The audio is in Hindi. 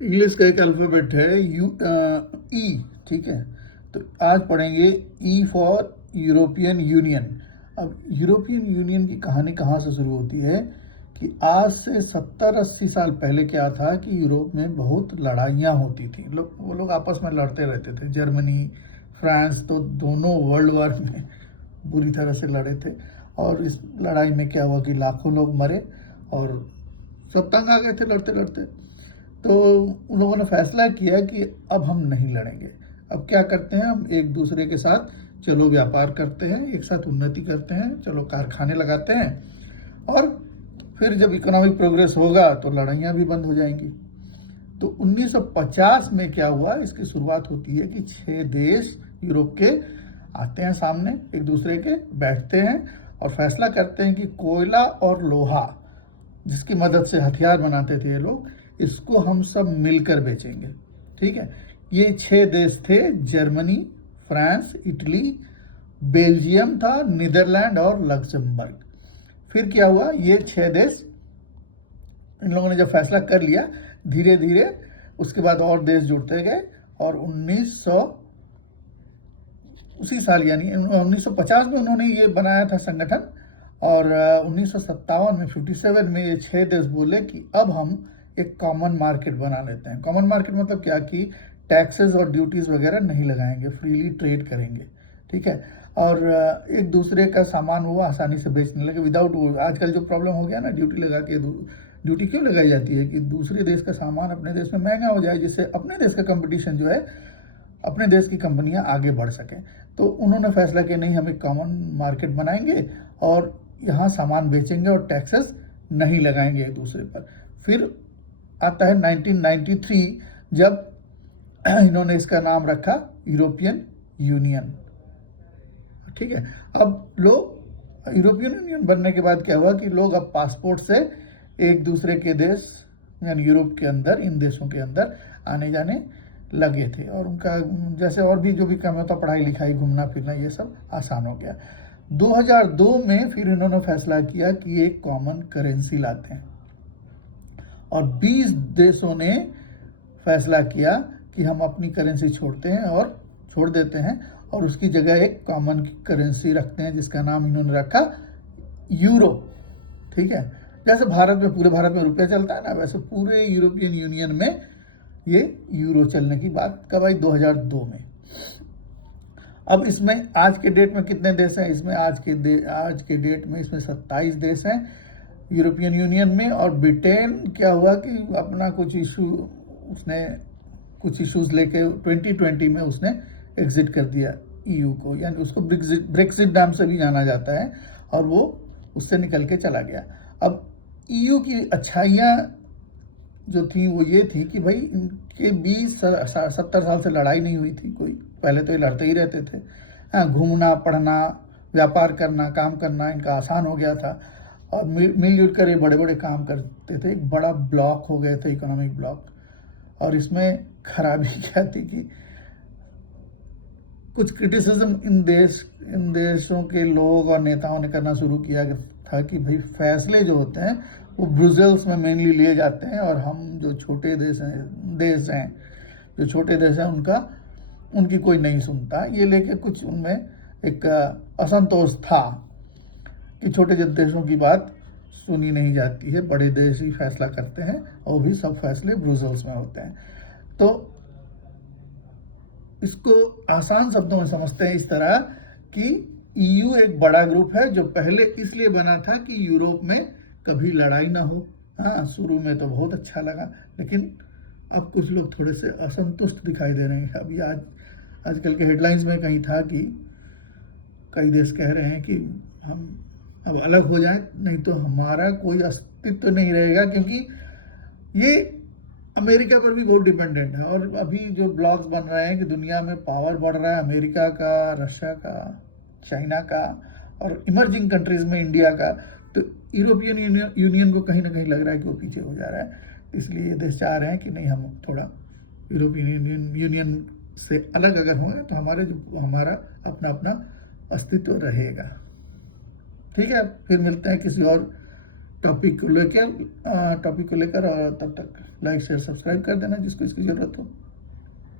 इंग्लिश का एक अल्फ़ाबेट है ई, ठीक है। तो आज पढ़ेंगे ई फॉर यूरोपियन यूनियन। अब यूरोपियन यूनियन की कहानी कहाँ से शुरू होती है कि आज से 70-80 साल पहले क्या था कि यूरोप में बहुत लड़ाइयाँ होती थी। वो लोग आपस में लड़ते रहते थे। जर्मनी, फ्रांस तो दोनों वर्ल्ड वार में बुरी तरह से लड़े थे। और इस लड़ाई में क्या हुआ कि लाखों लोग मरे और सब तंग आ गए थे लड़ते लड़ते। तो उन लोगों ने फैसला किया कि अब हम नहीं लड़ेंगे। अब क्या करते हैं, हम एक दूसरे के साथ चलो व्यापार करते हैं, एक साथ उन्नति करते हैं, चलो कारखाने लगाते हैं, और फिर जब इकोनॉमिक प्रोग्रेस होगा तो लड़ाइयाँ भी बंद हो जाएंगी। तो 1950 में क्या हुआ, इसकी शुरुआत होती है कि 6 देश यूरोप के आते हैं सामने, एक दूसरे के बैठते हैं और फैसला करते हैं कि कोयला और लोहा जिसकी मदद से हथियार बनाते थे ये लोग, इसको हम सब मिलकर बेचेंगे। ठीक है। ये 6 देश थे, जर्मनी, फ्रांस, इटली, बेल्जियम था, नीदरलैंड और लक्समबर्ग। फिर क्या हुआ, ये 6 देश, इन लोगों ने जब फैसला कर लिया, धीरे धीरे उसके बाद और देश जुड़ते गए और 1900 उसी साल यानी 1950 में उन्होंने ये बनाया था संगठन। और 1957 में 57 में ये 6 देश बोले कि अब हम एक कॉमन मार्केट बना लेते हैं। कॉमन मार्केट मतलब क्या कि टैक्सेस और ड्यूटीज वगैरह नहीं लगाएंगे, फ्रीली ट्रेड करेंगे। ठीक है। और एक दूसरे का सामान वो आसानी से बेचने लगे विदाउट, आजकल जो प्रॉब्लम हो गया ना, ड्यूटी लगा के, ड्यूटी क्यों लगाई जाती है कि दूसरे देश का सामान अपने देश में महंगा हो जाए, जिससे अपने देश का कंपटीशन जो है, अपने देश की कंपनियां आगे बढ़ सकें। तो उन्होंने फैसला किया नहीं, हम एक कॉमन मार्केट बनाएंगे और यहाँ सामान बेचेंगे और टैक्सेस नहीं लगाएंगे एक दूसरे पर। फिर आता है 1993, जब इन्होंने इसका नाम रखा यूरोपियन यूनियन। ठीक है। अब लोग यूरोपियन यूनियन बनने के बाद क्या हुआ कि लोग अब पासपोर्ट से एक दूसरे के देश यानी यूरोप के अंदर, इन देशों के अंदर आने जाने लगे थे और उनका जैसे और भी जो भी काम होता, पढ़ाई लिखाई, घूमना फिरना, ये सब आसान हो गया। 2002 में फिर इन्होंने फैसला किया कि एक कॉमन करेंसी लाते हैं और 20 देशों ने फैसला किया कि हम अपनी करेंसी छोड़ते हैं और छोड़ देते हैं और उसकी जगह एक कॉमन करेंसी रखते हैं जिसका नाम इन्होंने रखा यूरो। ठीक है। जैसे भारत में, पूरे भारत में रुपया चलता है ना, वैसे पूरे यूरोपियन यूनियन में ये यूरो चलने की बात कब आई, 2002 में। अब इसमें आज के डेट में कितने देश हैं, इसमें आज के डेट में इसमें 27 देश हैं यूरोपियन यूनियन में। और ब्रिटेन क्या हुआ कि अपना कुछ इश्यूज लेके 2020 में उसने एग्जिट कर दिया ईयू को, यानी उसको ब्रेक्सिट नाम से भी जाना जाता है, और वो उससे निकल के चला गया। अब ईयू की अच्छाइयाँ जो थी वो ये थी कि भाई इनके 20-70 साल से लड़ाई नहीं हुई थी कोई, पहले तो ये लड़ते ही रहते थे। हाँ, घूमना, पढ़ना, व्यापार करना, काम करना इनका आसान हो गया था और मिलजुल कर ये बड़े बड़े काम करते थे। एक बड़ा ब्लॉक हो गए थे, इकोनॉमिक ब्लॉक। और इसमें खराबी क्या थी कि कुछ क्रिटिसिज्म इन देशों के लोग और नेताओं ने करना शुरू किया था कि भाई फैसले जो होते हैं वो ब्रुसेल्स में मेनली लिए जाते हैं और हम जो छोटे देश हैं उनकी कोई नहीं सुनता। ये लेके कुछ उनमें एक असंतोष था कि छोटे देशों की बात सुनी नहीं जाती है, बड़े देश ही फैसला करते हैं और भी सब फैसले ब्रुसेल्स में होते हैं। तो इसको आसान शब्दों में समझते हैं इस तरह कि ईयू एक बड़ा ग्रुप है जो पहले इसलिए बना था कि यूरोप में कभी लड़ाई ना हो। हाँ, शुरू में तो बहुत अच्छा लगा, लेकिन अब कुछ लोग थोड़े से असंतुष्ट दिखाई दे रहे हैं। अभी आजकल के हेडलाइंस में कहीं था कि कई देश कह रहे हैं कि हम अब अलग हो जाएं, नहीं तो हमारा कोई अस्तित्व नहीं रहेगा, क्योंकि ये अमेरिका पर भी बहुत डिपेंडेंट है। और अभी जो ब्लॉग्स बन रहे हैं कि दुनिया में पावर बढ़ रहा है अमेरिका का, रशिया का, चाइना का और इमर्जिंग कंट्रीज में इंडिया का, तो यूरोपियन यूनियन को कहीं ना कहीं लग रहा है कि वो पीछे हो जा रहा है। इसलिए ये देश चाह रहे हैं कि नहीं, हम थोड़ा यूरोपियन यूनियन से अलग अगर होंगे तो हमारा अपना अपना अस्तित्व रहेगा। ठीक है, फिर मिलते हैं किसी और टॉपिक को लेकर और तब तक लाइक शेयर सब्सक्राइब कर देना जिसको इसकी ज़रूरत हो।